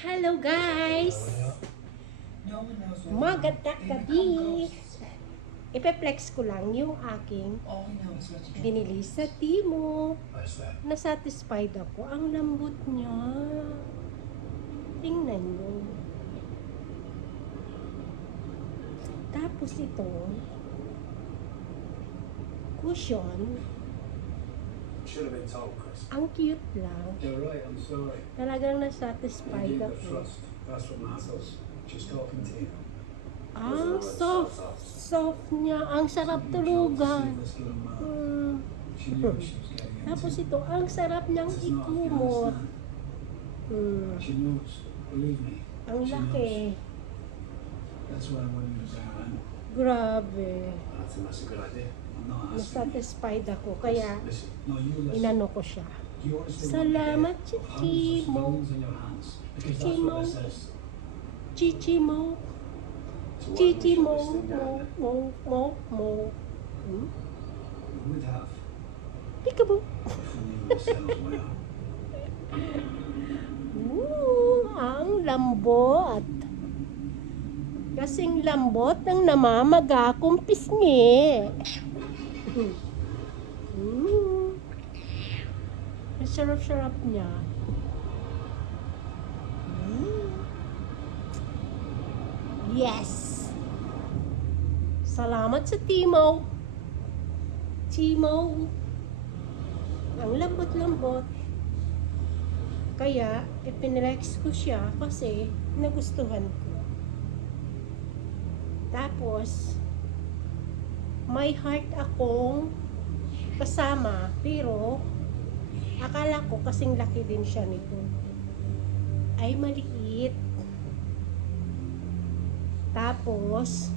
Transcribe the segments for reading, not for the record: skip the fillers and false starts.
Hello guys! Magandang gabi! Ipe-flex ko lang yung aking binili sa Timo. Nasatisfied ako. Ang lambot niya. Tingnan nyo. Tapos ito, cushion. Should have been told, Chris. Ang cute lang. You're right, I'm sorry. Talagang You nasatisfied need the ako. trust. That's what matters. Just talking to you. Ang soft niya. Ang sarap tulugan. This little man. Hmm. She knew what she was getting Tapos into. ito, ang sarap niyang It's not ikumot. Afghanistan. She knows. Believe me. Ang She laki. knows. That's why I want you to bring her in. Grabe. I think that's a good idea. I'm not asking. Nasatisfied ako. Kaya, Listen. No, you listen. inano ko siya. Do you honestly Salamat, want to get Chichi hundreds of mo. stones in your hands? Because that's Chichi what mo. this says. Chichi mo. Chichi mo. Mo. Hmm? You would have. Peekaboo. If you knew the sales way up. Ang lambot. Kasing lambot ng namamaga kong pisngi. Ang sarap-sarap niya. Yes! Salamat sa Timo. Timo. Ang lambot-lambot. Kaya, ipinlex ko siya kasi nagustuhan ko. Tapos, may heart akong kasama, pero akala ko kasing laki din siya nito. Ay maliit. Tapos,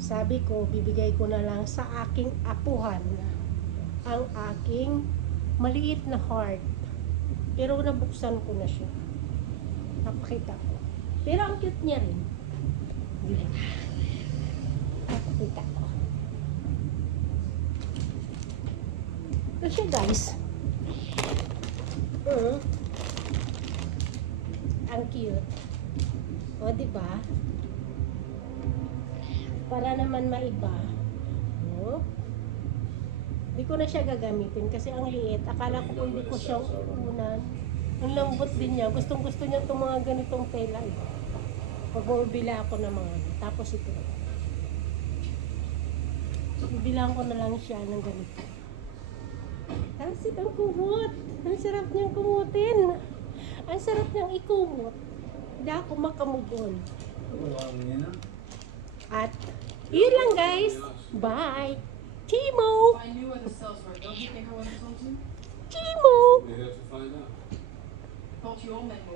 sabi ko, bibigay ko na lang sa aking apuhan ang aking maliit na heart. Pero nabuksan ko na siya. Napakita ko. Pero ang cute niya rin. Diba? Napakita ko. Ito siya guys. Ang cute. O diba? Para naman maiba. O. Hindi ko na siya gagamitin kasi ang liit. Akala ko kung hindi ko siyang unan. Ang lambot din niya. Gustong gusto niya itong mga ganitong tela. Pag bumibila ako ng mga tapos ito. Bibilang ko na lang siya ng ganito. Tapos itong kumot. Ang sarap niyang kumutin. Ang sarap niyang ikumot. Hindi ako makamubon. At yun lang guys. Bye! Timo! I knew where the cells were. Don't you think I would have told you? Timo! We have to find out. Thought you all men were.